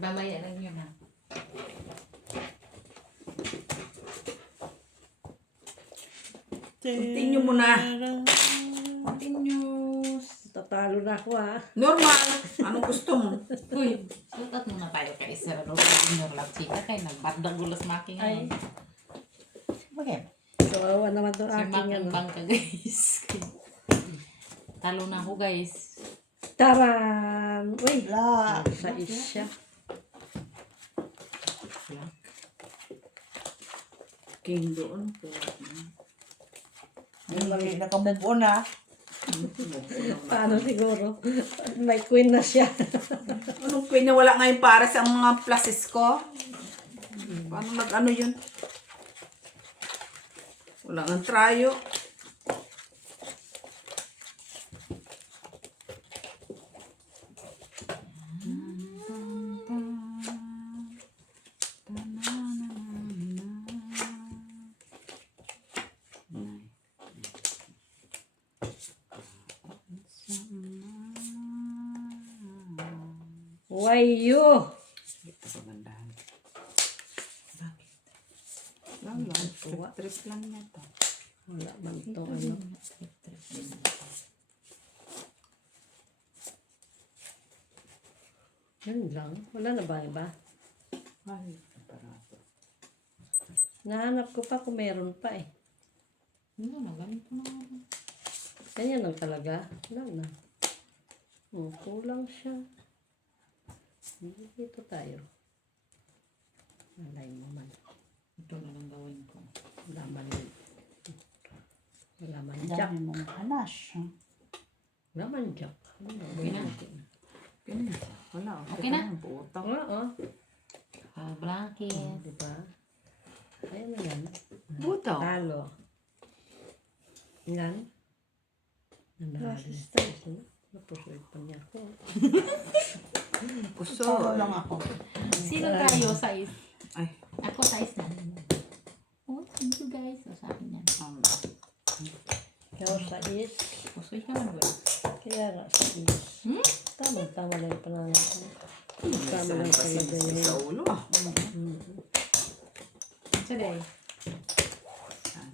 Mamaya lang yun ha. Continue mo na. Continuous. Tatalo na ako ha. Normal. Anong gusto mo? Uy, sulat muna tayo kay Sir Rose Junior Love Chika kay nagbardagulas maki ngayon. Bakit? Kawawa naman itong Si aking Mac ang ano. bangka guys. Talo na ako guys. Taran! Uy! La. Sa isya. King doon po. Hindi nakamove on ha. Paano siguro? May queen na siya. Anong queen na wala ngayon para sa mga pluses ko? Paano nag-ano yun? Wala nga trayo. Why you? Ito pagandahan. Bakit? Lang lang. Trip lang niya to. Wala man ito ano. Yan lang. Wala na ba iba? Ay, aparato. Nahanap ko pa kung meron pa eh. Ano na, ganito na. Ganyan lang talaga. Wala na. Kulang siya. Dito tayo. Malay mo man. Ito na lang gawin ko. Wala man. Wala man jack. Dami mong hanas. Wala man jack. Okay na. Ganun. Wala. Okay na? Puto. Oo. Blanket. Diba? Ayun na yan. Buto. Talo. Yan. Nanalis. Napusoy pa niya ako. Puso. Solo lang ako. Sino tayo? Size? Ay. Ako size na. Oh, thank you guys. So, sa akin yan. Ikaw sa is. Pusoy ka man ba? Kaya nga sa is. Tama lang yung pananay ko. Tama lang talaga Sa yun. ulo. Today.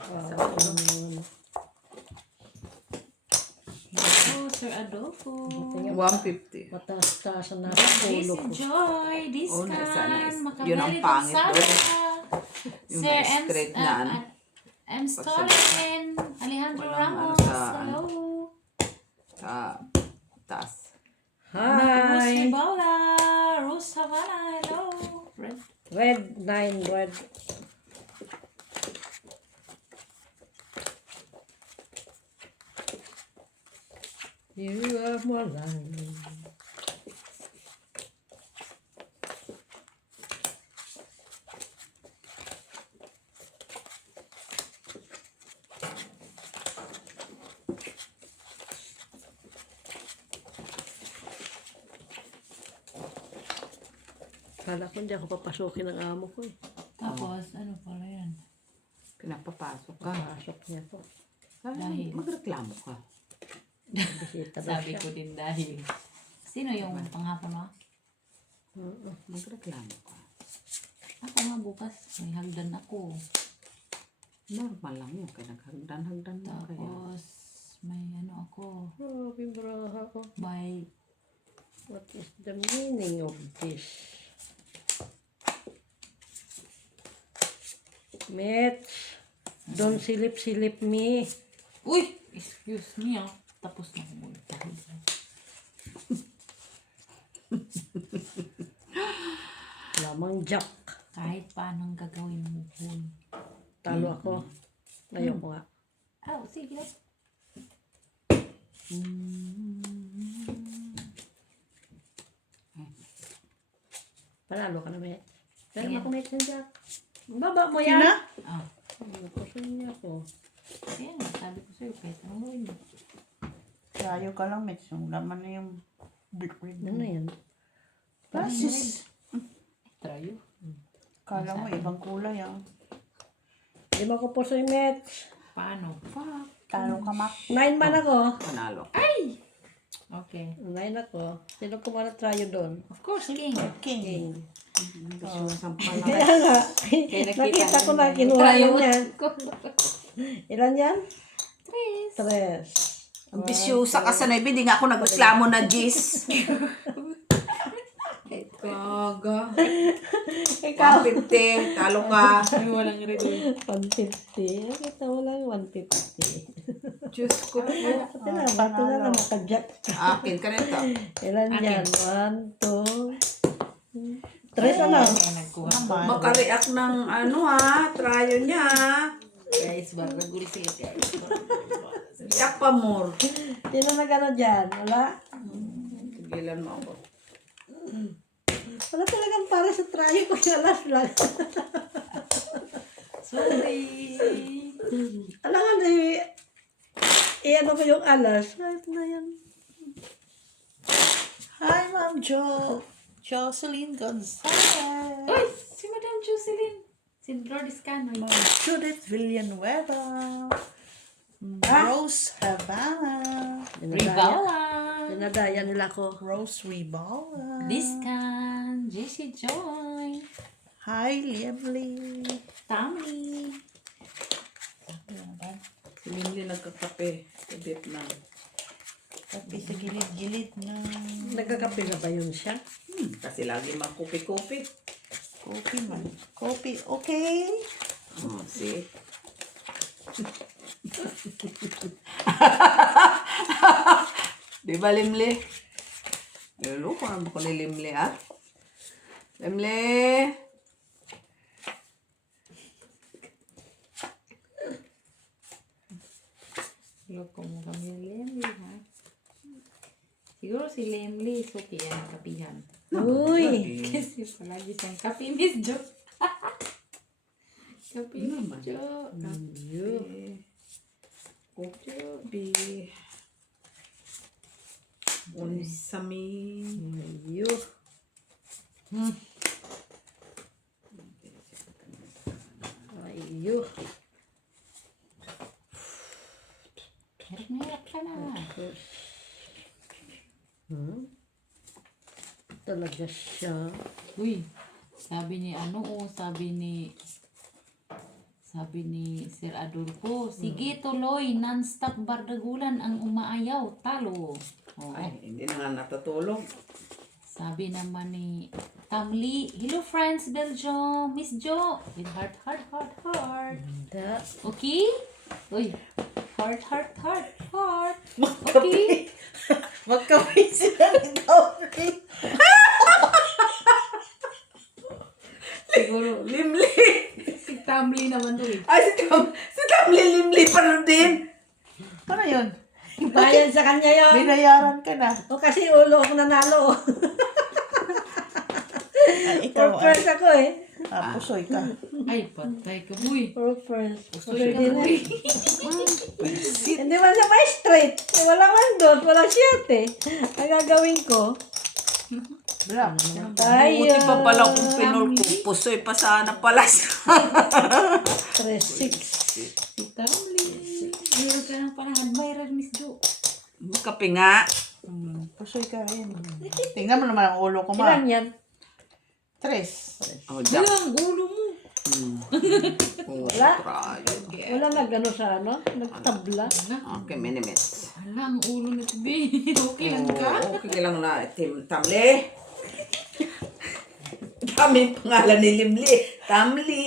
Sa ulo. Oh, Sir Adolfo. 150. Mataas-taasan na This ang ulo ko. is Joy. This Oh, can. yun ang pangit doon. Yung Sir straight na ano. M. Stolin. Alejandro Walang ano Ramos. sa Hello. Sa taas. Rose Hi! Ribola. Rose Havana. Hello. Red. Red 9 red. You are more alive. Kala ko hindi ako papasukin ng amo ko eh. Tapos, ano pala yan? Pinapapasok ka. Pasok niya ko. Dahil. Magreklamo ka. Bisita ba Sabi siya? ko din dahil. Sino yung panghapon mo? Oo. Magreklamo ka. Ako nga bukas. May hagdan ako. Normal lang yun. Kaya naghagdan-hagdan na kaya. Tapos, may ano ako. Oh, bibraha ko. May What is the meaning of this? Mitch, don't silip-silip me. Uy! Excuse me ah. Tapos na ako dahil. Lamang jack. Kahit paanong gagawin mo po. Talo ako. Ayoko nga. Oh, sige. Panalo ka na, Mitch. Pero ako, Mitch, ng jack. Baba mo yan. Sina? Ah. Napusun niya ako. Kaya nga, sabi ko sa'yo, kahit anong gawin mo. Sayo ka lang, Mitch. Yung laman na yung liquid. Ano yan? Pasis. Try you. Kala mo, ibang kulay ah. Hindi mo ko pusoy, Mitch. Paano? Talo ka, Mac. 9 man ako. Panalo. Okay. Unahin ako. Sino ko muna tryo doon? Of course, King. King. King. Oh. Sampal lang. Kaya nga. Nakita ko na kinuha niya. Ilan yan? Tres. Ambisyosa ka sa Naibi, di nga ako nag-reklamo na Gis. Kaga. Ikaw. 150, talo ka. Ay, walang redo. 150. Nakita mo lang 150. Diyos ko po. Pati na, bato na lang makajak. Akin ka nito. Ilan yan? 1, 2, 3 na lang. Kaya nagkuha. Makareact ng ano ha, tryo niya ha. Guys, bardagulis sila guys. Yak pa more. Sino na gano'n dyan? Wala? Tigilan mo ako. Wala talagang para sa tryo ko yung alas lang. Sorry. Alangan ano ko yung alas. Kahit na yan. Hi, Ma'am Jocelyn Gonzalez. Uy! Si Madam Jocelyn. Si Lourdes Canoy. Ma'am Judith Villanueva. Rose Havana. Dinadaya nila ko. Rose Ribala. Discan. Jessie Joy. Hi, Liam Lee. Tammy. Si Limli nagkakape sa Vietnam. Kapi sa gilid-gilid na. Nagkakape na ba yun siya? Kasi lagi magkupi-kupi. Kopi man. Kopi, okay. Si Di ba, Limli? Niluluko naman ko ni Limli, ha? Limli! Loko mo kami ni Lemly, ha? Siguro si Lemly, so kaya nakapihan. Uy! Kasi palagi siyang kape, Miss Jo. Kape, Miss Jo. Kopi. Unsami. Ayo. Ayo. Hirap ka na. Talaga siya. Uy, sabi ni Sir Adolfo, sige tuloy, non-stop bardagulan ang umaayaw, talo. Oh. Ay, hindi na nga natutulog. Sabi naman ni Tamli, hello friends, Belgium, Miss Jo, with heart. Da. Okay? Uy, heart. Okay? Magkapi sila ni Gauri. Siguro, Limli! si Tamli naman to eh. Ay, si Tamli Limli pa rin din. Ano yun? Bayan sa kanya yun. Binayaran ka na. O kasi ulo ako nanalo. Ay, For ikaw. first ako eh. Pusoy ka. Ay, patay ka, boy. For first. Uy, Pwede na. Hindi man siya may straight. Wala man doon. Walang shit eh. Ang gagawin ko. Black. Tayo. Buti pa pala kung pinulpusoy pa sana pala siya. 3-6. Si Tamli. Meron ka ng parang admirer, Miss Jo. Kape nga. Pusoy ka rin. Tingnan mo naman ang ulo ko, ma. Ilan yan? 3. Oh, Jack. Ang gulo mo. Wala. Tryo. Wala nag-ano sa ano? Nagtabla. Okay, minutes. Hala, ang ulo na to, be. Okay lang ka? Okay lang na, Tamli. Daming pangalan ni Limli. Tamli.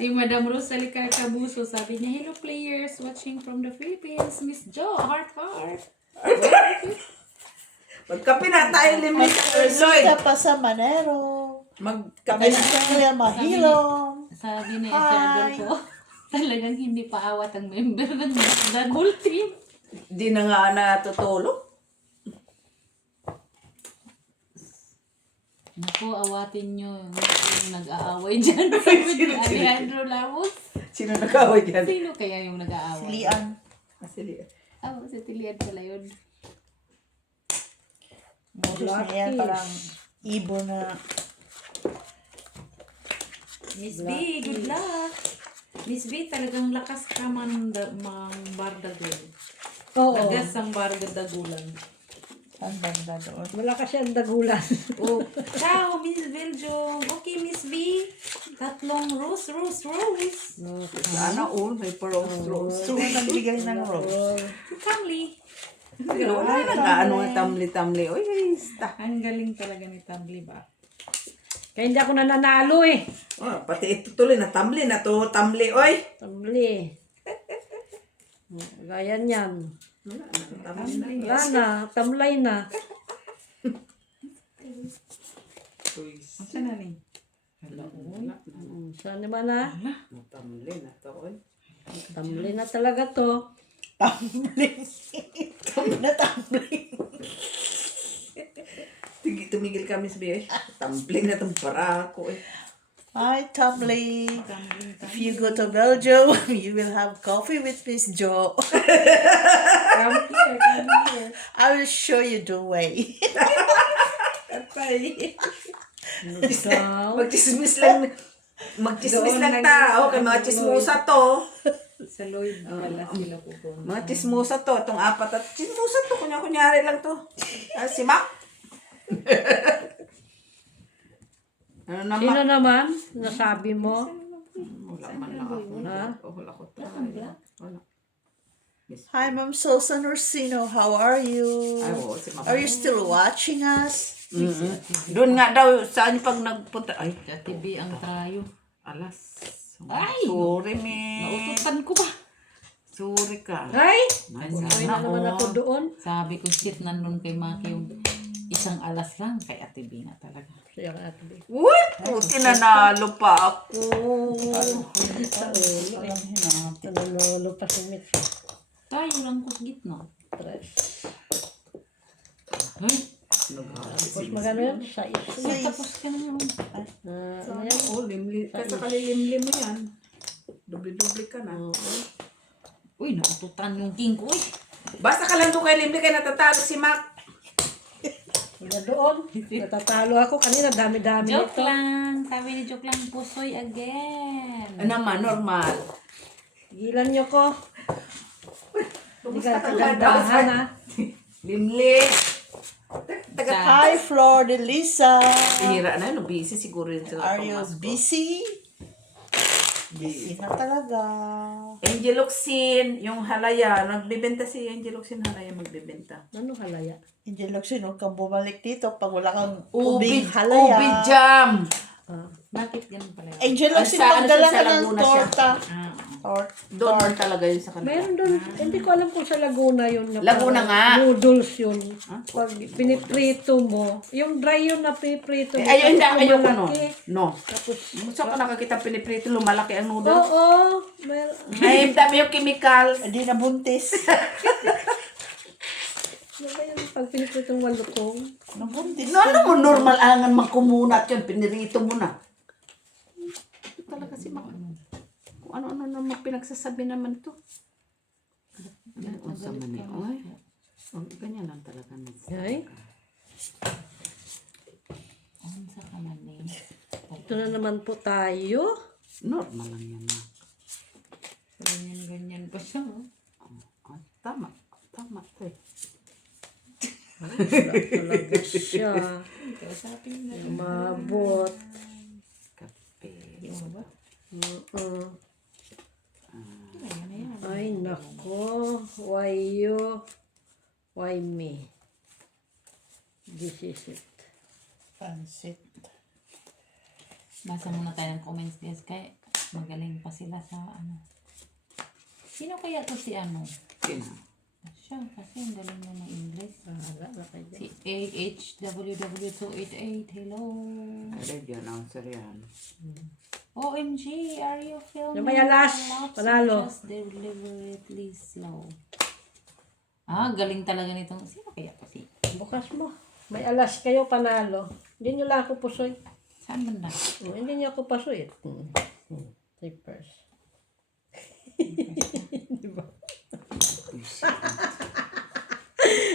Si Madam Rosalie Carcabuso, sabi niya, hello players watching from the Philippines, Miss Jo, heart. Magkape na tayo, Limli. Sita pa sa Manero. Magkape na. Kuya Mahilong. Sabi ni Hi. Sir Adolfo, talagang hindi pa awat ang member ng double team. Di na nga natutulog. Naku, awatin nyo yung nag-aaway dyan. Sabi ni Alejandro Lamos. Sino nag-away dyan? Sino kaya yung nag-aaway? Lian. Asili. Si Tilian pala yun. Moses na yan, parang ibon na. Miss B, good luck. Miss B, talagang lakas ka mang bardagulan. Oo. Lagas ang barga dagulan. Ang ganda doon. Wala kasi ang dagulan. Oh, ciao, Miss Belgium. Okay, Miss B. Tatlong rose. Sana all may rose. So, nagbigay ng rose. Tamli. Wala na ano tamli-tamli. Uy, sta. Ang galing talaga ni Tamli ba? Kaya hindi ako nananalo eh. Oh, pati ito tuloy na tamli na to. Tamli, oy. Tamli. Gaya niyan. Tamli na. Wala na. Tamlay na. Saan na rin? Saan naman na? Tamli na to, oy. Tamli na talaga to. Tumbling. Tumigil kami sa biya. Tumbling na itong barako eh. Hi, tumbling. If you go to Belgium, you will have coffee with Miss Jo. Come here. I will show you the way. Daw. Magchismis lang. Magchismis lang tao. Kay mga chismosa to. Sa Lloyd pala sila pupunta. Mga chismosa to. Itong apat at chismosa to. Kunya-kunyari lang to. Si Mac. Ano naman? Sino naman? Nasabi mo? Wala man lang ako. Ha? Wala ko tayo. Wala. Hi, Ma'am Sosa Norsino. How are you? Ay, oo, si Mac. Are you still watching us? Doon nga daw, saan pag nagpunta? Ay, Sa TV ang trayo. alas. Ay! Sorry, me. Naututan ko ba? Sorry ka. Ay! Ay, Uy na naman ako doon. Sabi ko, shit, nandun kay Maki yung isang alas lang. Kay Ate B nga talaga. Siya ka ate. Uy, puti nanalo pa ako. Sa ulo eh. Nananolo pa si Mitch. Tayo lang ko sa gitna. Tres. Ay, Tapos magano yan? Size. tapos ka na naman. Ano yan? Oh, limli. Kasi kalilimlim mo yan. Dubli-dubli ka na. Uy, naututan yung king ko eh. Basta ka lang doon kay limli kay natatalo si Mac. Wala doon. Natatalo ako. Kanina dami-dami Joke nito. lang. Sabi ni joke lang, pusoy again. Ano naman, normal. Gilan niyo ko. Hindi Kumusta ka ka kagandahan ha. Limli. Taga Hi, Flor de Lisa. Hira na yun. Busy siguro yun sila. Are you busy? Busy na talaga. Angel Oxin, yung halaya. Nagbibenta si Angel Oxin halaya magbibenta. Ano halaya? Hindi lang huwag kang bumalik dito pag wala kang Ubi ubing halaya. Ubi jam. Bakit ganun pala yun? Angel Ay, Locsin, sa ano magdala siya, ka sa ng Laguna siya. torta. Ah, Or, Doon man talaga yun sa kanila. Meron doon. Hindi ko alam kung sa Laguna yun. na Laguna parang nga. Noodles yun. Pag piniprito mo. Yung dry yun na piniprito mo. Ayun, tapos ayoko no. lumalaki. No. Tapos, Gusto ko nakakita piniprito, lumalaki ang noodles. oo. Ay, dami yung chemicals. hindi na buntis. Ano ba yun? Pag piniprito mo malukong. Nabuntis. No, ano mo, normal angan magkumunat yun, pinirito mo na. Ito talaga si Mac. Kung ano-ano naman pinagsasabi naman to. Ang sama niya. Ay, ganyan lang talaga. Ay. ano sa kaman eh. Ito na naman po tayo. Normal lang yan. Mac. Ganyan pa siya. Oh. Ay, tama. Tama to eh. Talaga siya. Kausapin na. Mabot. Kape. Yung ba? Ay, nako. Why you? Why me? This is it. Pansit. Basa muna tayo ng comments guys. Kaya magaling pa sila sa ano. Sino kaya to si ano? Sino? Siya kasi ang galing na ng English. Wala na kayo. Si AHWW288. Hello. Radio announcer yan. OMG, are you filming? Yung may alas, Lots panalo. Just deliberately slow. Ah, galing talaga nitong. Sino kaya to si? Bukas mo. May alas kayo, panalo. Hindi nyo lang ako pusoy. Saan banda? Hindi nyo ako pusoy. Papers. Diba?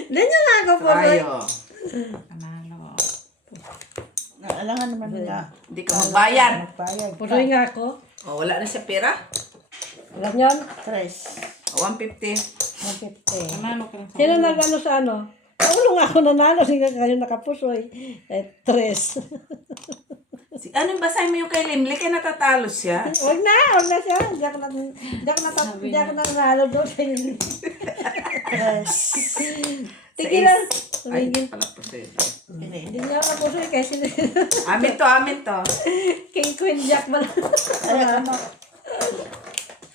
Hindi nyo lang ako pusoy. Tayo. Panalo. Naalangan naman nga. Hindi ka magbayad. Magbayad ka. Pusoy nga ako. O, wala na siya pera? Alam nyo? Tres. 150. 150. Nanalo ka lang sa Sino nag-ano sa ano? Ulo nga ako nanalo. Sige kayo nakapusoy. 3. Ano yung basahin mo yung kay Limli? Kaya natatalo siya. Huwag na siya. Hindi ako nanalo doon. Tigilan. Ay, Tumigil. pala po sa'yo. Hindi niya ako napusoy kasi Amin to. King Queen Jack ba?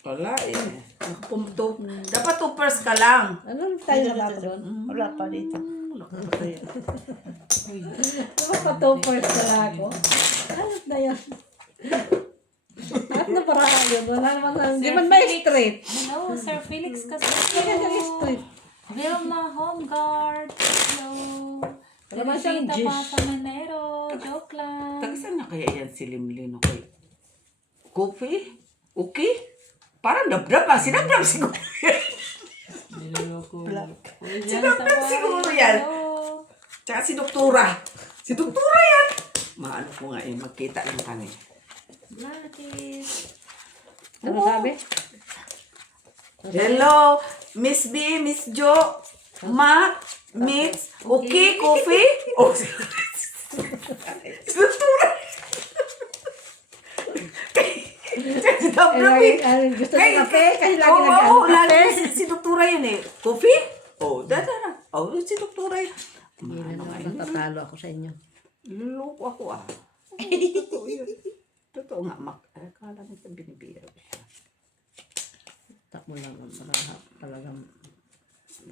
Wala eh. Dapat 2 pairs ka lang. Ano tayo na ba doon? Wala pa dito. Diba pa toppers na ako? Ayos na yan. At na para yun. Wala naman na. Hindi man may straight. Hello, Sir Felix Kaya Castillo. straight. Vilma Homeguard. Hello. Wala man siyang Teresita dish. Pasamanero. Joke lang. Taga saan na kaya yan si Limlin? Okay. Coffee? Okay? Parang dabdab ah. Sinabdab siguro yan. Sinabdab siguro yan. Tsaka si Doktora. Si Doktora yan. Maano ko nga eh. Magkita lang kami. Blackies. Ano sabi? Hello, Miss B, Miss Jo, Ma, Mix, okay, coffee? Oh, si Doktora. Gusto ng kape? Kasi lagi Oo, nag-ano lagi kape. si Doktora yun eh. Coffee? Oh, dada na. Oh, si Doktora yun. Hindi na natatalo ako sa inyo. Luloko ako ah. Totoo yun. Totoo nga, akala mo ito binibiro siya. Takmo lang talagang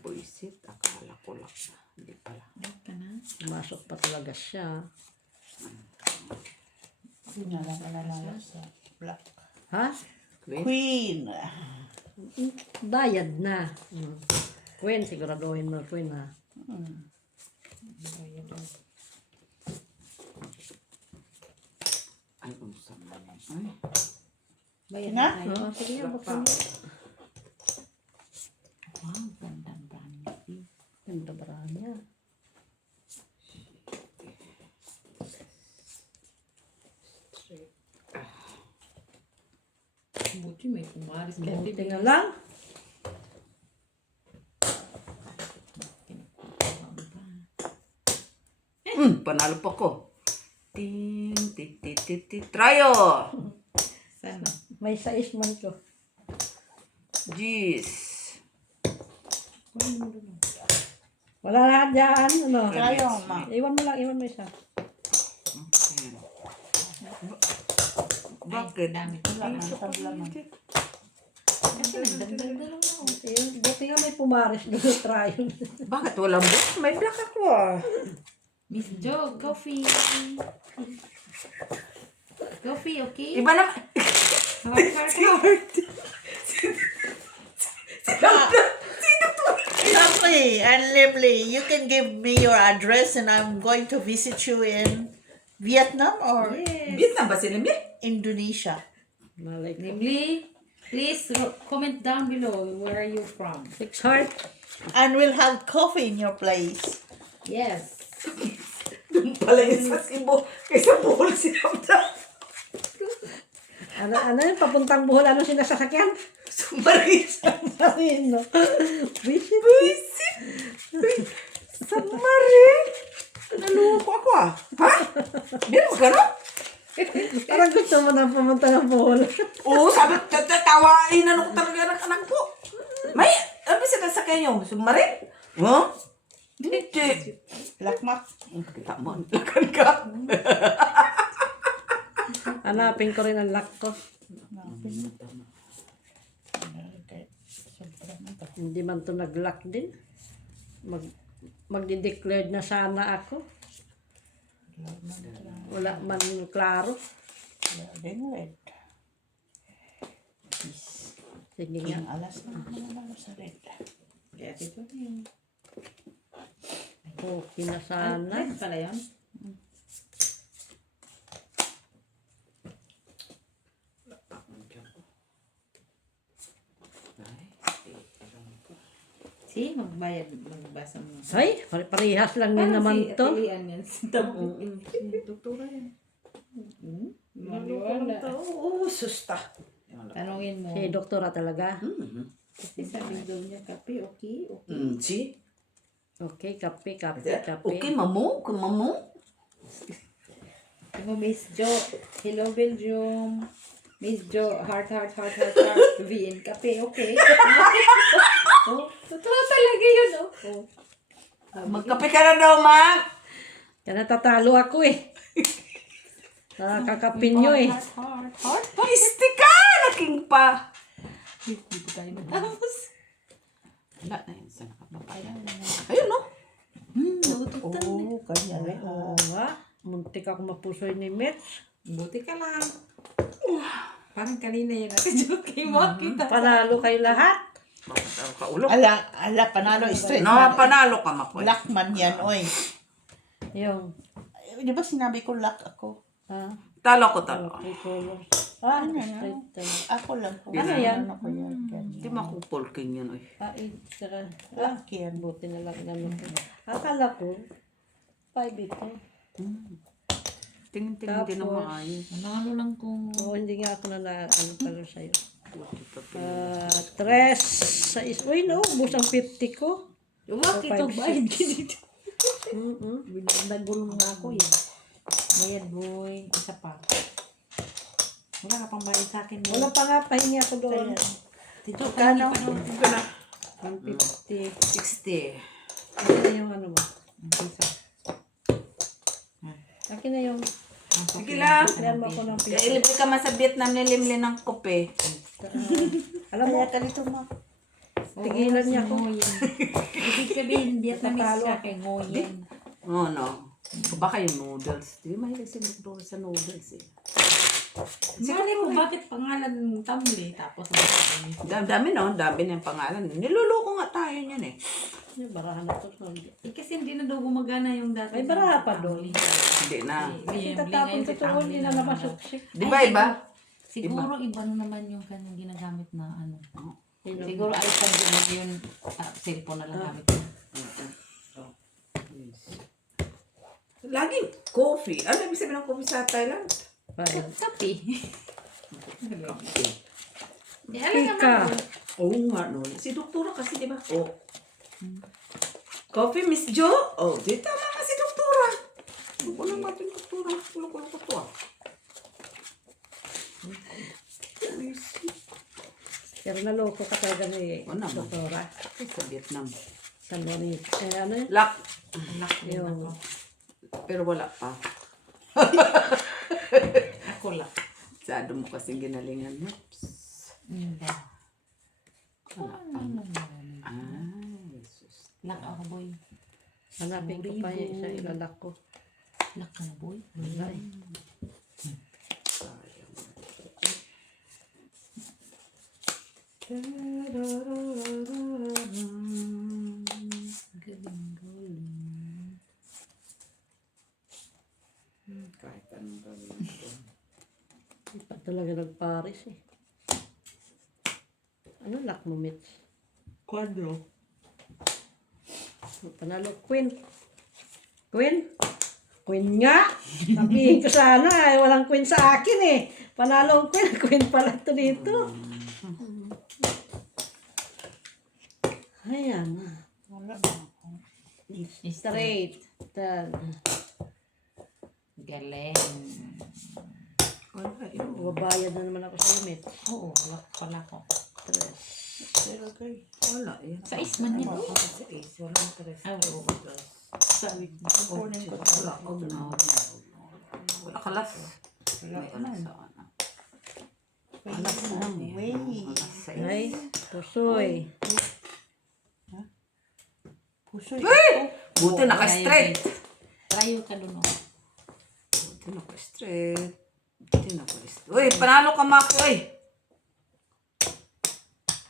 Buisit, akala ko lang. Hindi pala. Ka na. pumasok pa talaga siya. Black. Ha? Queen. Bayad na. Queen, siguraduhin mo Queen ha. Ay, unsa man. Ay. Bayan Na? na tayo. Oo, sige, buksan mo. Wow, gandang brand. Ganda ba niya? Buti may pumaris ka. Buti nga lang. Panalo pa ko. Ting, tit, tit, tit, tit. Tryo! Sana. May sais man ko. Jeez. Wala na dyan. Ano? Tayo, ma. Iwan mo lang, iwan mo isa. Okay. Bakit? Dami ko lang. Kasi nagdagdag-dalaw na ako. Buti nga may pumaris doon try. Bakit walang book? May black ako ah. Miss Jo, coffee. Coffee, okay? Iba naman. Heart. Lovely and lively. You can give me your address and I'm going to visit you in Vietnam or Vietnam ba sila mi? Indonesia. Malik. Namely, please comment down below where are you from. 6 heart. And we'll have coffee in your place. Yes. Doon pala yun sa Cebu. Kaysa Bohol sinabda. Ano yung papuntang Bohol? Ano sinasasakyan? Sumaris. Ano? Visit. Buisit. Samarin. Naluko ako ah. Ha? Meron ka no? Parang gusto mo na pumunta ng Bohol. Oo, sabi, tawain na ko talaga ng anak ko. May, ano ba sinasakyan yung sumarin? Huh? Hindi. Lakmak. Kita mo, lakan ka. Hanapin ko rin ang lock ko. Hindi man to nag-lock din. Magdi-declared na sana ako. Wala man klaro. Red. Sige nga. Alas na naman sa red. Kaya ito na yun. Okay na sana. Red pala yun. See, magbasa mo. Ay, parehas lang din naman to. Atilian yan. Doktora yan. Maniwala. Oo, susta. Tanungin mo. Si doktora talaga. Kasi sabi daw niya, kape, okay, okay. See? Okay, kape. Okay, mamu? Mamu? Ako, Miss Jo. Hello, Belgium. Miss Jo, heart. VN kape, okay. Oh, totoo talaga yun, oh. Oh. Magkape ka na daw, ma. Kaya natatalo ako eh. Nakakapin nyo eh. Heart. Piste ka! Laking pa. Hindi ko tayo matapos. Wala na yun sa nakapapay. Ayun, no? Naututan eh. Oh, kanya rin. Oo nga. Muntik ako mapusoy ni Mitch. Buti ka lang. Parang kanina yun natin joke mo kita. Panalo kay lahat. Kaulo. Ala, panalo straight. No, panalo ka, makoy. Lakman yan, oy. Yung, Di ba sinabi ko lock ako? Talo ko. okay, colors. Ano straight tayo. Ako lang po. Ano yan? Ano ko yan? Hindi makupulking yan, oy. Saka, Lock yan. buti na lang naman. Akala ko, 5 ito. Tingin-tingin din ang Tapos, maayos. Manalo lang kung... Oo, hindi nga ako na ano pala sa'yo. 3, 6. Uy, no, ubus ang 50 ko. Uwak, ikaw bayad ka dito. Mm-mm. Nagulong nga ako yun. Bayad boy, isa pa. Wala ka pang bayad sa akin. Wala pa nga, pahingi ako doon. Tito, Kano? pa. 150. 60. Akin na yung ano mo. Isa. Akin na yung, Sige lang. kailan mo ako ng pizza. Ilipin ka man sa Vietnam nilimli ng kope. Alam mo, Kaya ka dito mo. tigilan niya ako. Ibig sabihin, Vietnamese siya kay Ngoyen. Oh, no. Baka yung noodles. Di mahilig si Nagdo sa noodles eh. Mali ko bakit pangalan mong Tamli tapos Dami no, dami na yung pangalan. Niluloko nga tayo niyan eh. Yung barahan na to. kasi hindi na daw gumagana yung dati. May baraha pa doon. Hindi na. Kasi tatapon ko to, hindi na naman suksik. Di ba iba? Siguro iba na naman yung kanyang ginagamit na ano. Sino? Siguro iPhone din yun. Cellphone na lang gamit niya. Laging coffee. Ano ibig sabihin ng coffee sa Thailand? Fine. Kape. Coffee. Alam Ika. naman. Oo nga no. Si doktora kasi di ba? Oh. Coffee, Miss Jo? Oh, di tama nga si doktora. Ano lang natin doktora? Kulo-kulo ko to ah. Pero naloko ka talaga ni Oo naman. Doktora. Sa Vietnam. Sa Lorit. Ano yun? Lock. Yung, Pero wala pa. Ako lang. Sado mo kasi ginalingan mo. Hindi. Ano Ay, Jesus. Lak ako boy. hanapin ko pa yung isa ilalak ko. Lak ka na boy. Wala eh. Galing. Kahit anong gawin. Hindi pa talaga nagparis eh. Ano lock mo, Mitch? Quadro. Panalo, Queen. Queen? Queen nga! Sabihin ko sana, walang Queen sa akin eh. Panalo ang Queen. Queen pala ito dito. Ayan. Straight. Tan. Galing. Wala yun. Babayad na naman ako sa Mitch. Oo, lak pala ko. Pero okay. Wala yan. Sa isman niya boy. Sa is. Walang tres. Ay, oo. Sabi ko. Kukunin ko. Wala. Huwag na. Wala kalas. May alas sa ano. Alas na. Way. Alas sa is. Ay, pusoy. Pusoy. Buti naka-straight. Trayo ka dun. Oh. Buti naka-straight. Buti naka-straight. Uy, panalo ka Maki. Uy.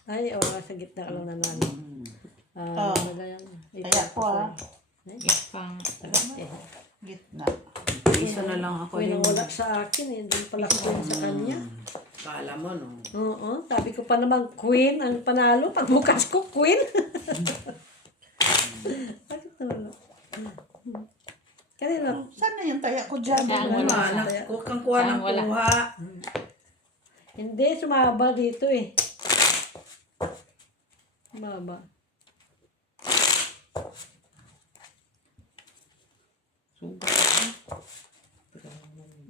Ay, oo nga, sa gitna ka lang nanalo. Oh. Ano yan? Kaya po Pang. Gitna. Isa na lang ako. Queen ang wala sa akin eh. Hindi pala Queen sa kanya. Kala mo no. Oo, sabi ko pa naman Queen ang panalo. Pagbukas ko, Queen. Bakit naman? Kanina, Saan na yung taya ko dyan? Ang wala. Huwag kang kuha ng Ang wala. kuha. hindi, sumabal dito eh. Mama.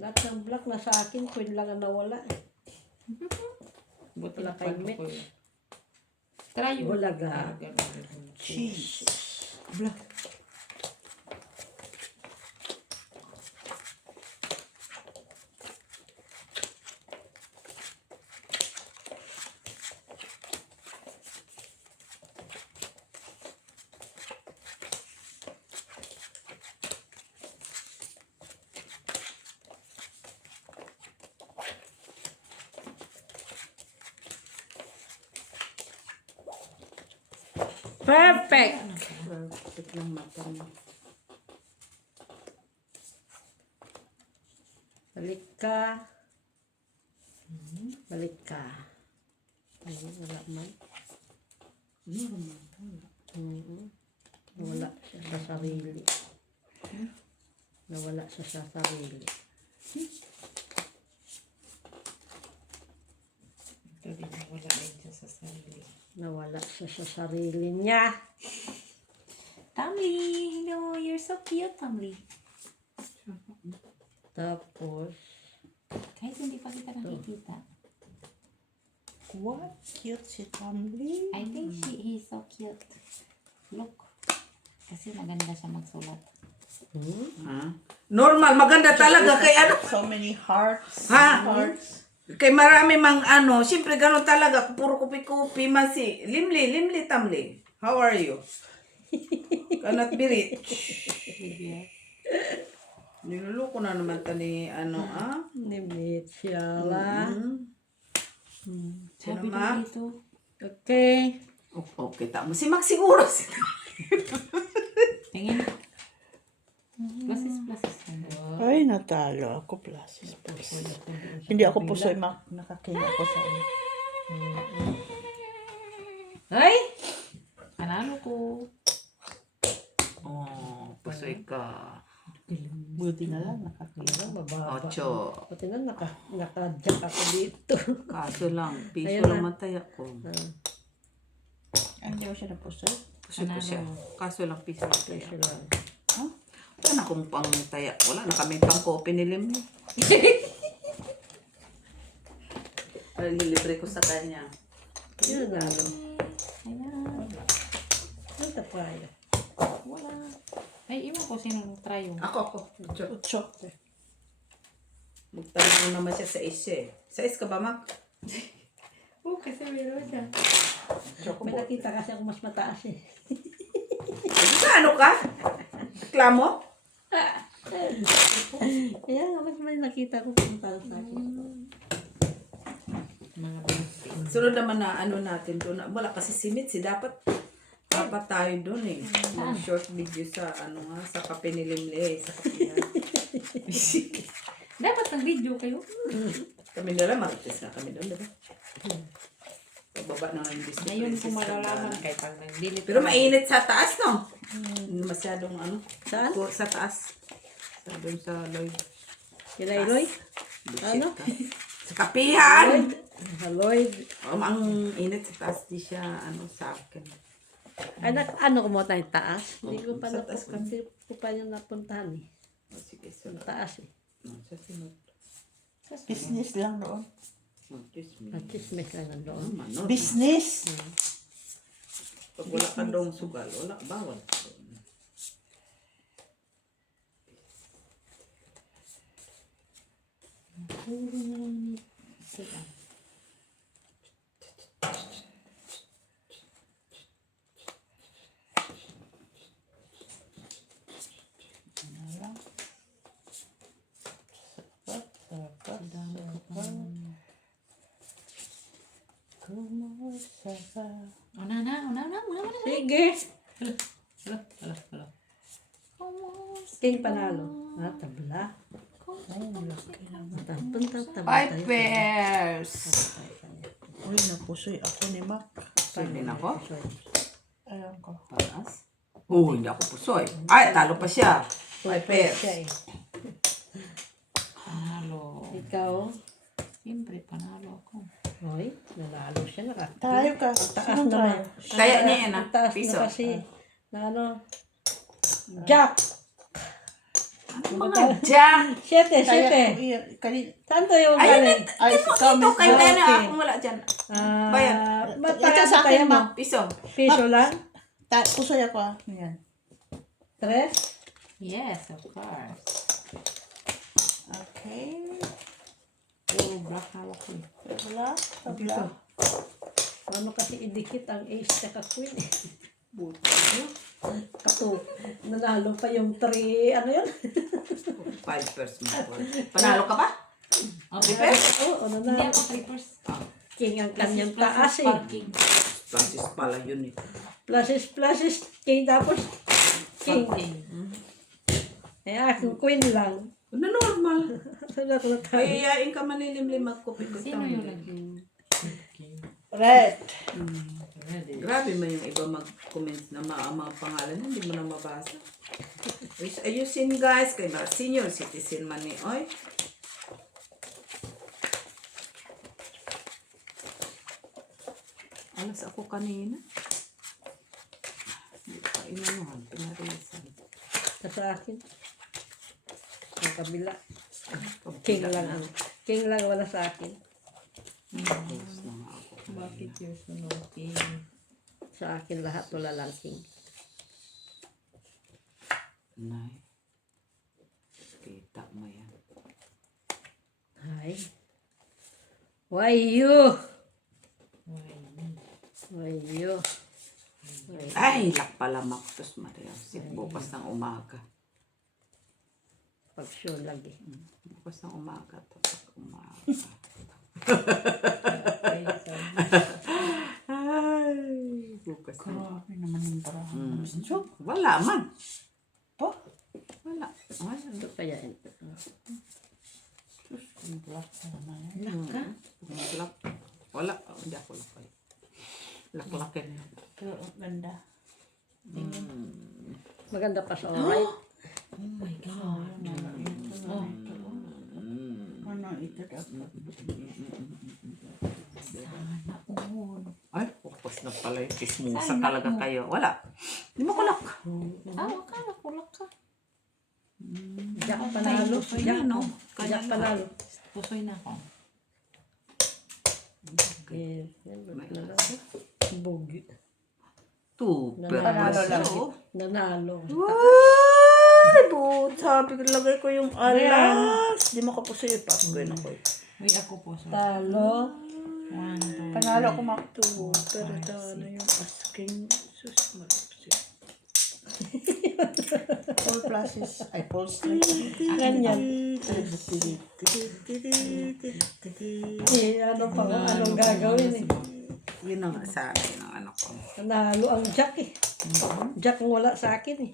Lahat ng black na sa akin, queen lang ang nawala. Buti Wala na kay paano Mitch. ko yun. Try yun. Bulaga. Cheese. Perfect! Perfect ng mata mo. Balik ka. Balik ka. Ay, wala man. Nawala siya sa sarili. Nawala siya sa sarili. Ito din, wala din siya sa sarili. Nawala siya sa sarili niya. Tamli! Hello! You're so cute, Tamli. Tapos, Kahit hindi pa kita nakikita. What? Cute si Tumbly. I think he's so cute. Look. Kasi maganda siya magsulat. Ha? Normal, maganda talaga kay ano. So many hearts. Ha? Hearts. Kay marami mang ano, siyempre ganun talaga, puro kupi-kupi masi. Limli, Tamli. How are you? Cannot be rich. Niluluko na naman tani ano, nimit siya la. Sino Sabi ma? daw dito. Okay. Okay, tama. Si Mac siguro. Tingin. Pluses. Ay, natalo ako. Pluses. Hindi ako pusoy, Mac. Nakakinga ako sa iyo. Ay! Panalo ko. Oh, pusoy ka. Buti na lang nakakinga. Mababa. Ocho. Pati na naka-jack ako dito. Kaso lang, piso Ayan lang na. mataya ko. Hindi ko siya na pusoy. Pusoy ko siya. Kaso lang, piso lang taya. Sila. Wala na akong pang taya. Wala na kami pang kopi ni Lim. Lilibre ko sa kanya. Yun na. Ayan. Ano ta kaya? Wala. Ay, iwan ko sinong try yung. Ako. Utso. Magtanong naman siya sa isa eh. Sa is ka ba, Mac? Oo, kasi meron siya. May nakita kasi ako mas mataas eh. Ano ka? Reklamo? Kaya nga, mas may nakita ko kung para sa akin. Mga binti. Sunod naman na ano natin doon. Wala kasi si Mitzi. Dapat tayo doon eh. Short video sa ano nga, sa kape ni Limle. Sa kape Dapat nag-video kayo. Kami na lang, marites na kami doon, diba? Pababa na ng disco. Ngayon ko malalaman kay pag nag-delete. Pero mainit sa taas, no? Masyadong ano? Saan? Sa taas. Sa doon sa Lloyd. Kila Eloy? Ano? Sa kapihan! Lloyd. Ang init sa taas, di siya ano sa akin. Ay, ano ko mo tayong taas? Hindi ko pa Sa taas ka. hindi ko pa yung napuntahan eh. O, sige, Yung sunod. taas eh. Sa sunod. Business lang doon. Diyos me. At chismes lang nandoon. Manod. Business. Pag wala ka dong sugal, wala, bawal. Una. Sige. Hala. King panalo. Ha, tabla. Punta tabla Five tayo. pairs. Uy, napusoy ako ni Mac. Sabi na ako. Alam ko. Paras. Oh, hindi ako pusoy. Ay, talo pa siya. Five pairs. Siya eh. Panalo. Ikaw, Siyempre, panalo ako. Hoy, nanalo siya. Tayo ka. Taas Sino na. tayo? Kaya niya yan, Ang taas piso. na kasi. Na ano. Jack! Ano mga Jack? Siyete. Kanina. Saan to yung Ayun, galing? Ay, ito, ikaw, ito, Miss kayo Jo. tayo na Okay. akong wala dyan. Bayan. Ba't Ito tayo sa akin, mo? ma. Piso. Piso lang? Pusoy ako ah. Ayan. 3? Yes, of course. Okay. Oh, black hawak ko eh. Tabla. Tabla. Paano kasi idikit ang ace at queen eh. Kato, nanalo pa yung 3, ano yun? 5 pairs mo. Panalo ka ba? Okay, Oo, hindi nanalo. ako trippers. King ang kanyang taas eh. Francis pala yun eh. Pluses, king tapos king. King. Eh, aking queen lang. Ano normal? Wala ko na tayo. Kayayain ka manilimlim at kopi ko. Sino yung naging king? Red. Grabe man yung iba mag-comment na mga pangalan hindi mo na mabasa. Ayusin guys, kay ba senior citizen man ni oy. Alas ako kanina. Hindi pa inanuhan, pinarisan. Sa akin. Ang kabila. King lang ang. King lang wala sa akin. Tapos na nga ako. Bakit you're so naughty? Sa akin lahat wala lang king. Nay. Kita mo yan. Ay. Why you? Why you? Ay, lakpala maktos Maria. Bukas ng umaga. Pag sure lagi. Bukas ng umaga. Tapos umaga. Okay, so, Ay, bukas ng Grabe naman yung parahan. Wala man. Po? Wala. Wala. Ito kaya ito. Yung black na yan. Lak. Wala. Hindi ako lakay. Laklakin. Pero ganda. Maganda pa sa alright. oh my God. Ano ito dapat? Ay, bukas na pala yung chismosa talaga kayo. Wala. Hindi mo kulak. Akala ko lang ka. Jack panalo. Ay, Jack, no? Jack panalo. Pusoy na ako. Eh, yan, nanalo. Bogi. Panalo lang. Nanalo. Ay, but sabi ko lagay ko yung alas. Di mo kapusoy pa. Gawin ako. Uy, ako puso. Talo. 1, 2, Panalo ako makto. Pero talo yung asking. Sus, malapsi. Full pluses. Ay, full straight. Ganyan. Eh, ano pa kung anong gagawin eh. Yun ang sabi ng anak ko. Nanalo ang Jack eh. Jack ang wala sa akin eh.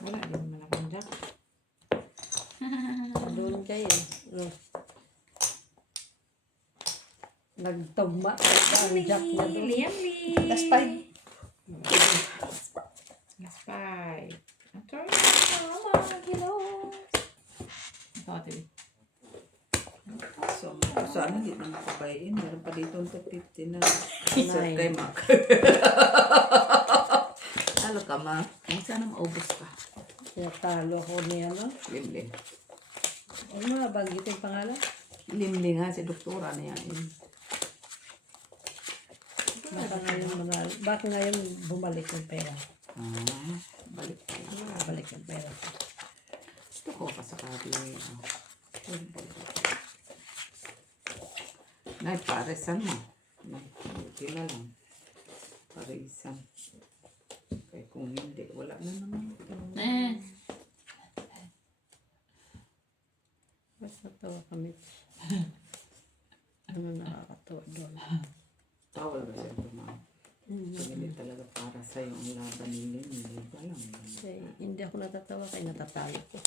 wala din naman akong jack. Doon kayo eh. No. Nagtugma ang Jack na doon. Last five. Last 5. I'm sorry, mama. Hello. Ikaw, ate. So, sana hindi na makabayin. Meron pa dito ang 250 na. Nine. So, kay Mac. Halo ka, Ma. Sana maubos ka. Kaya talo ako ni ano. Limling. Ano nga, banggit yung pangalan? Limling ha, si doktora na yan. Baka ngayon, baka ngayon bumalik yung pera. Ah, balik ka. Bumalik yung pera. Gusto ko kasakali. Nay, paresan mo. Nay, kila lang. Paresan. Kaya kung hindi, wala na naman. Ba't natawa kami? Ano nakakatawa doon? Tawa ba siya tumama? Hindi talaga para sa yung laban nila. Hindi ba lang. Kasi hindi ako natatawa kaya natatalo ko.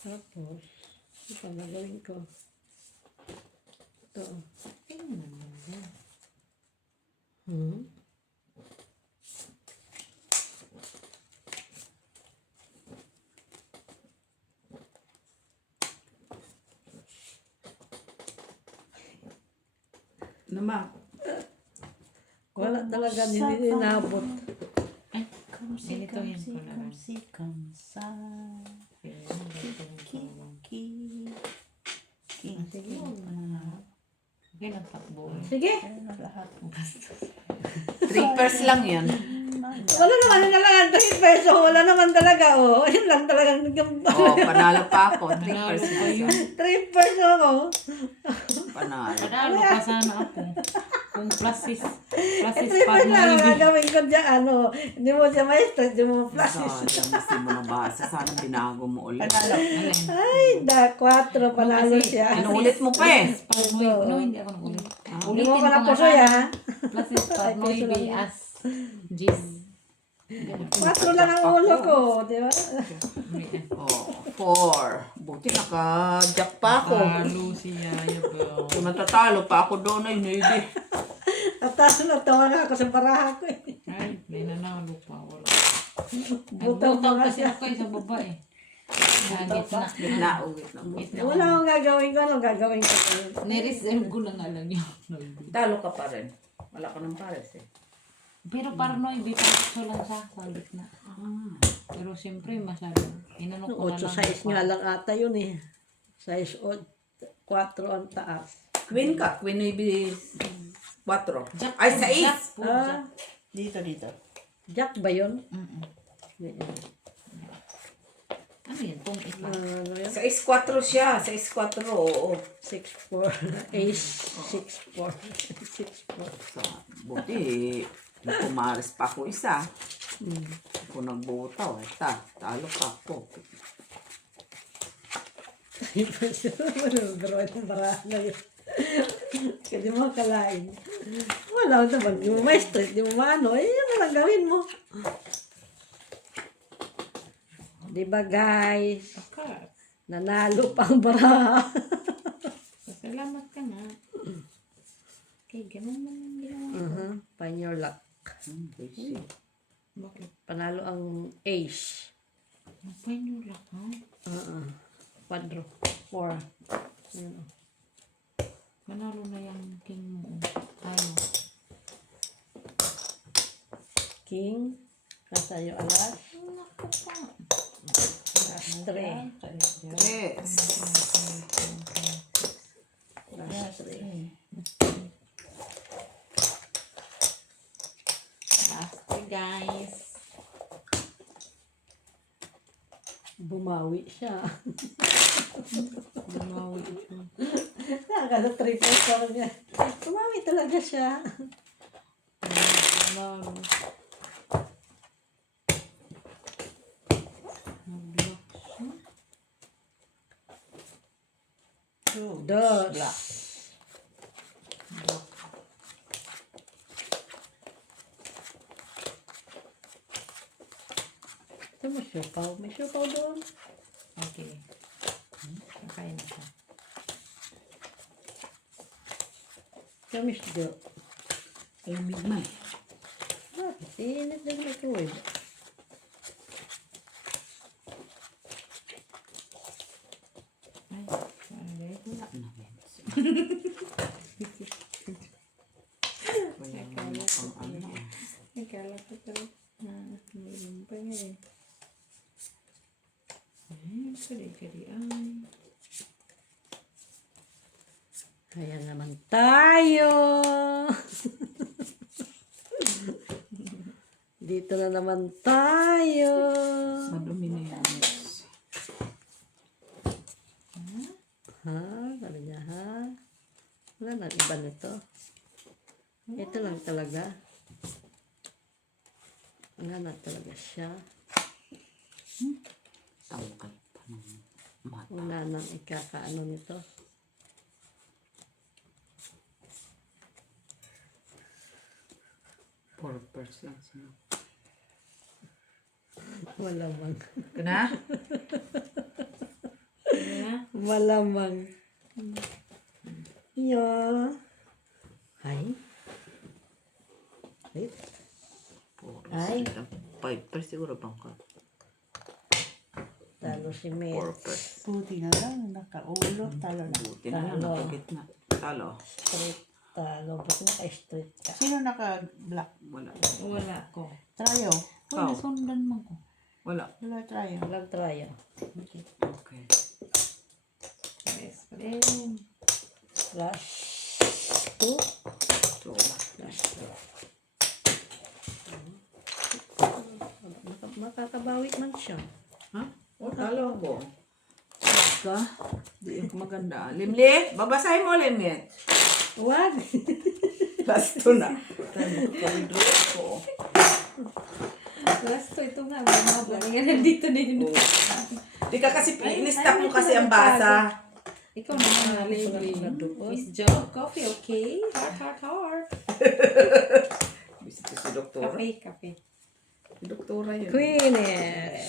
Tapos, ito pa gagawin ko. Ito. Naman. Wala talaga, hindi inabot. Kamsi, Ganitohin kamsi, ko na lang. kamsi, kamsa. Kiki. Kiki. Okay, nagtakbo. Sige. Lahat. 3 pairs lang yan. Wala naman na lang 3 peso. Wala naman talaga. Oh. Yun lang talagang Oh, panalo pa ako. 3 Panalo pairs pa lang yun. yan. 3 peso ako. Panalo. Panalo pa sana ako. Kung pluses 3 pa peso mo lang ang ibig. gagawin ko dyan. Ano, hindi mo siya maestro, hindi mo pluses. Gusto mo na basa. Sana binago mo ulit. Panalo. Ay, 4 panalo siya. Inuulit mo pa eh. No, hindi ako nag-ulit. Hindi mo Ulitin pa na ko nga puso sana. yan. Pluses pa mo Ay, peso lang ibig yan. as Gis. 4 lang ang ulo ko, di ba? Oh, 4. Buti naka-jack pa ako. Talo si Yaya Bel. Kung natatalo pa ako doon ay hindi. Tapos natawa nga ako sa baraha ko eh. Ay, may nanalo pa. Wala. Butaw pa Nagbutaw nga kasi siya. ako sa baba eh. Gitna. Naulit na mo. Gitna. Wala akong gagawin ko, anong gagawin ko? Nireserve ko na nga lang yun. Talo ka pa rin. Wala ka ng pares eh. Pero paranoid, bitang lang siya sa gitna. Pero siyempre, masyado. Inano ko na 8 size nga lang ata yun eh. Size 4 ang taas. Queen ka. Queen maybe 4. Ay, sa Jack 6. po, Ah, Jack. Dito. Jack ba yun? Ano yun? Kung ito. Ano yun? Sa 4 siya. Sa 4, oo. 6'4". Ace 6'4". 6'4". So, buti. Pumares pa ako isa. Kung nagbutaw, talo pa ako. Pero itong baraha na yun. Kasi mo kalain. Wala naman. Di mo maestro, di mo maano. Eh, yun na lang gawin mo. Di ba guys? Saka, Nanalo pa ang baraha. salamat ka na. Okay, ganun man yung ginawa. Find your luck. Bakit? Panalo ang ace. Napain yung lock, ha? Quadro. 4. Ayun, oh. Manalo na yung king mo. Tayo. King. Nasa iyo alas. Naku pa. Alas 3. Yes. Alas 3. Last day, guys. Bumawi siya. Bumawi ito. Nakakala 3 pa niya. Bumawi talaga siya. Manalo. Nag-lock siya. Dos. Black. Ito mo siupaw. May siupaw doon. Okay. Nakain na siya. Ito mo siya. Ay, midnight. Bakit? Init na microwave. Ay, alay. Wala mo pang ano. Nagkala ko talaga. Mayroon pa nga eh. Ay, kari-kari ay. Kaya naman tayo. Dito na naman tayo. Madumi na yan. Ha? Sabi niya, ha? Wala na iba nito. Ito lang talaga. Wala na talaga siya. Tawag pa ng mata. Wala nang ikakaano nito. Purpose lang siya. Malamang. Kana? Malamang. Yeah. Ay. Ay. Ay. Purpose siguro bang ka? Talo si Mets. Purpose. Buti na lang, nakaulo, talo na. Buti na lang, nakagitna. Talo. Straight. Talo, ba't naka-straight ka? Sino naka-black? Wala. Wala ko. Tryo. Uy, nasundan mo ko. Wala. Wala tryo. Walang tryo. Okay. Okay. Yes, friend. Flash 2. So, Flash 2. Makakabawi man siya. ha? O, talo ko. Ka? Di yung maganda. Limli, babasahin mo, Limit. Wag! Last to na. Tayo ko. Last to, ito nga. Mga nga nandito din. Di ka kasi pinista mo kasi ang basa. Ikaw naman, Lily. Miss Jo, coffee, okay? Heart. Bisa si doktora. Kape. Si doktora yun. Queeness.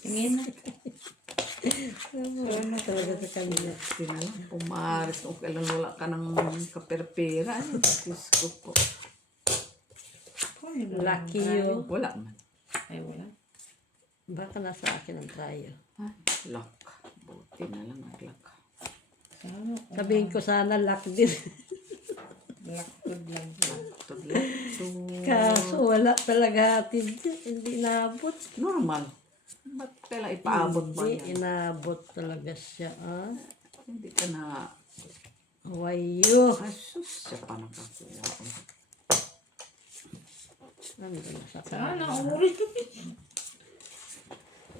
Tingin na. Ano talaga sa kanila? Pumaris kung kailan wala ka ng kaperpera. Ay, Diyos ko po. Lucky you. Wala man. Ay, wala. Baka nasa akin ang tryo. Ay, luck. Buti na lang ang luck. Ano? Sabihin ko sana luck din. Blackwood lang. Tudlak. Kaso wala talaga atin. Hindi inabot. Normal. Ba't kailan ipaabot mo Hindi yan? inabot talaga siya. Ah? Hindi ka na... Wayo. Asus, siya pa nakakuha. Ano na sa Sana, uri.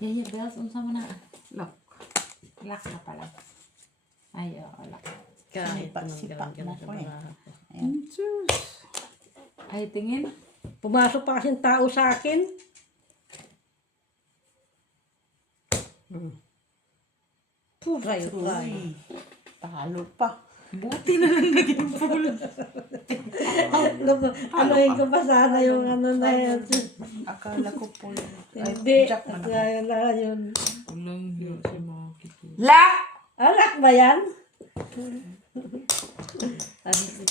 Yaya, bells, unsa mo na? Luck. Lock na pala. Ay, oo, lock. kahit anong Sipak gawin ka na mo sa ko eh. baraha ko. Diyos. Ay, tingin. Pumasok pa kasing tao sa akin. Try. Uy. Talo pa. Buti na lang naging full. Anuhin ko pa sana yung ano na yan. Akala ko po yun. Ay, Hindi. Jack man ako. Kaya na yun. Ulang yun si Maki. Luck! Anak ba yan?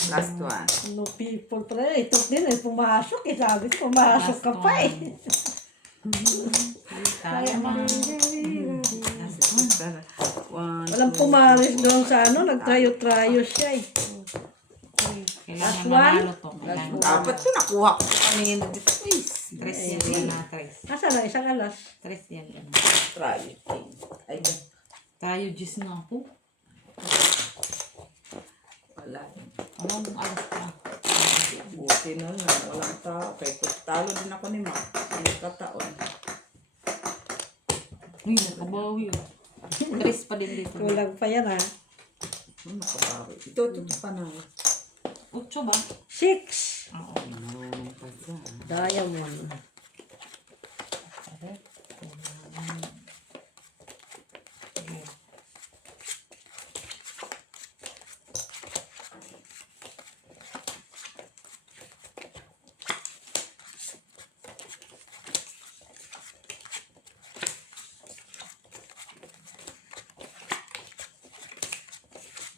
Last one. No people pa rin. Ito din eh. Pumasok eh. Sabi ko, pumasok ka pa eh. Kaya man. One, Walang pumaris doon sa ano. Nagtrayo-trayo siya eh. Kailangan Last manalo one. to. Kailangan. dapat ko nakuha ko kanina dito. Tres yan na, tres. Asa na? Isang alas. Tres yan. Try it. Ay, Tayo, Diyos na ako. wala. Anong alas ka? Buti na lang. Walang tao. Kaya talo din ako ni Ma. Hindi kataon. Uy, nakabawi oh. Tres pa din dito. Kulang pa yan ha. Nakabawi. Ito pa na. Ocho ba? 6. Oo. Ano pa dyan? Diamond.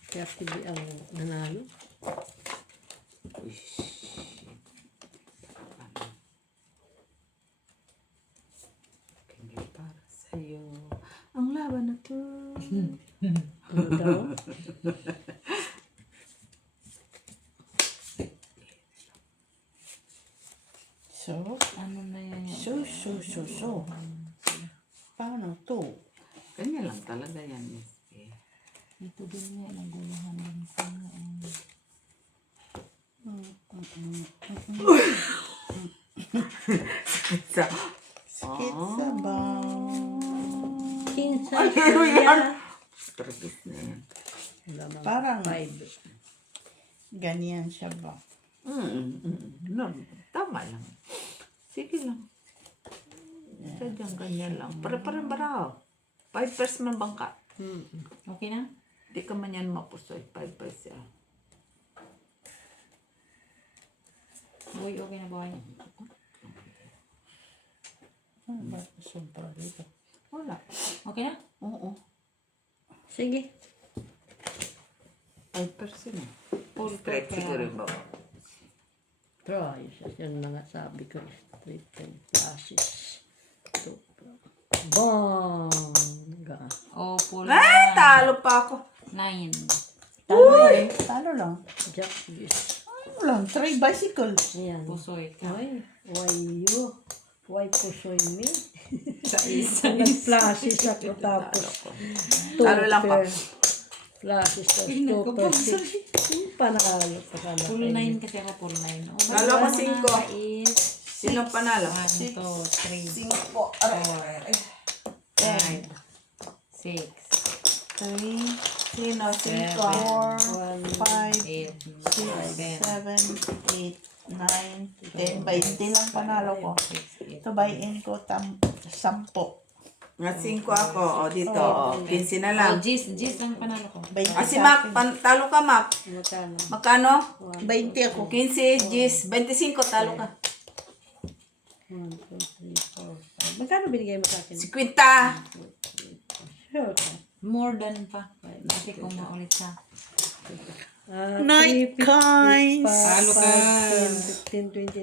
Kaya TV ang nanalo. Hindi para sa'yo. Ang laban na to. Ano daw? So, Ano na yan? so. Paano to? Kanya lang talaga yan, Miss K. Ito din nga, naguluhan din sa Sa... Pizza ba? Kinsa. Ay, ano yan? Tragis na yan. Parang 5. ganyan siya ba? No, tama lang. Sige lang. Sadyang ganyan lang. Pare-pare baraw. 5 pairs man bangka. Okay na? Di ka man yan mapusoy. 5 pairs yan. Uy, okay na ba? Ano ba? Sobra dito. Wala. Okay na? Oo. Sige. 5%. Full Straight pa. siguro yung baba. Try. Yan na nga sabi ko. Straight and flashes. Ito. Bongga. Oh, full Ay, na. talo pa ako. 9. Uy! Talo lang. Jack yes. Ano lang? 3 bicycle. Yan. Pusoy ka. Ay, why you? Why pusoy me? Sa isa. Nag-flashes ako tapos Talo lang pa. Flashes tapos Ay, naku, 2 per 6. Panalo pa ka na. Full 9 kasi ako, full 9. Oh, Talo ako, 5. is Sino panalo? 1, 2, 3, 5. 5, 6, 3. Sino? 5. 7, 5. 8, 6, 7, 7, 8, 9, 10. 20 lang panalo ko. 6, 8. Ito bayin ko 10. Nga 5 ako. O dito. O, 15 na lang. Oh, Gis ang panalo ko. Si Mac, talo ka Mac. Magkano? Magkano? 20 ako. 15, 10, 25, talo ka. 1, 2, 3, 4, 5. Magkano binigay mo sa akin? 50. Sure ka. More than pa. Kasi kung maulit siya. Night, guys. Talo ka. 10, 15, 20,